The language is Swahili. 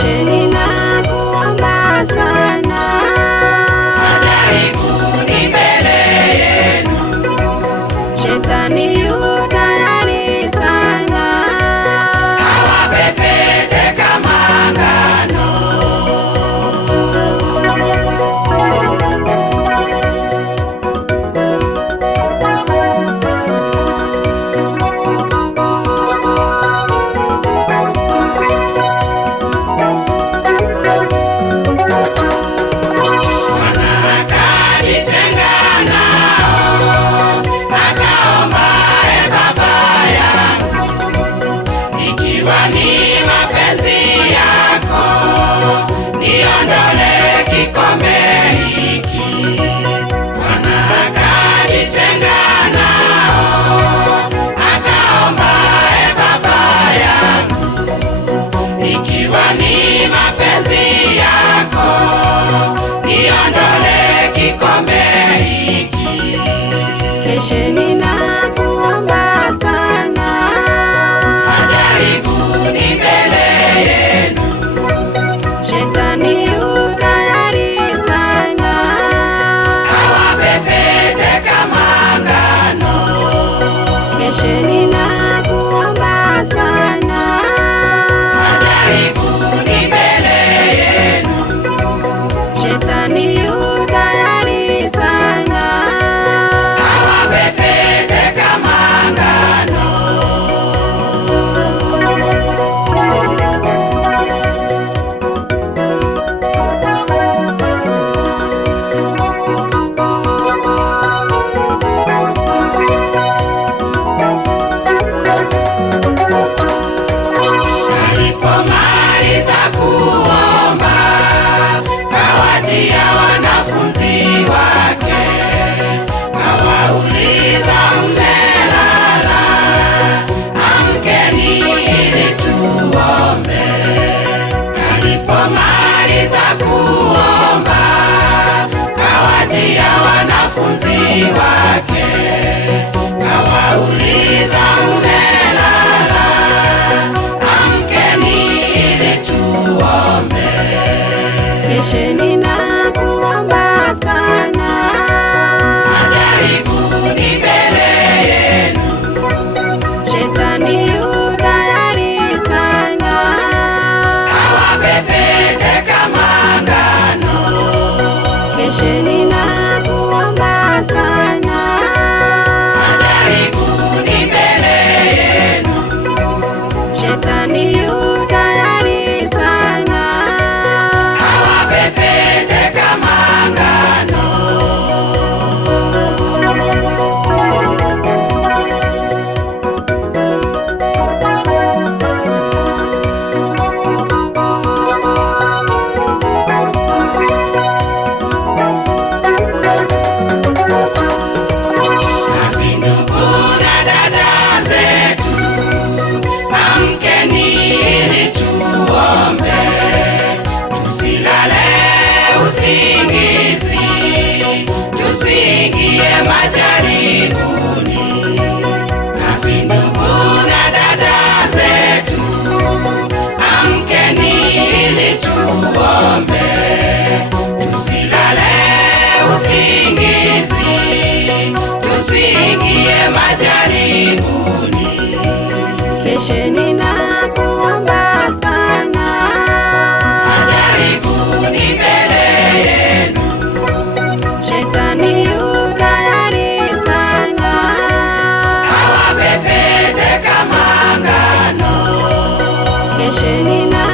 Kesheni na kuomba sana, majaribu ni mbele yenu. Shetani yu tayari sana, awapepete kama ngano. Kesheni na kuomba sana, majaribu ni mbele yenu. Shetani yu tayari sana, awapepete kama ngano. Kesheni na kuomba sana, majaribu ni mbele yenu. Shetani yu tayari sana, awapepete kama ngano. Alipomaliza kuomba, kawatia wanafunzi wake, kawauliza mmelala? Amkeni ili tuombe. Alipomaliza kuomba, kawatia wanafunzi wake, kawauliza mmelala? Amkeni ili tuombe. Kesheni na kuomba sana, majaribu ni mbele yenu. Shetani yu tayari sana, awapepete kama ngano. Kesheni na kuomba sana, majaribu ni mbele yenu. Shetani yu tayari sana, awapepete kama ngano. Nasi ndugu na dada zetu, amkeni ili tuombe. Tusilale usingizi, tusiingie majaribuni. Nasi ndugu na dada zetu, amkeni ili tuombe. Tusilale usingizi, tusiingie majaribuni. Kesheni na kuomba sana, majaribu ni mbele yenu. Shetani yu tayari sana, awapepete kama ngano. Kesheni na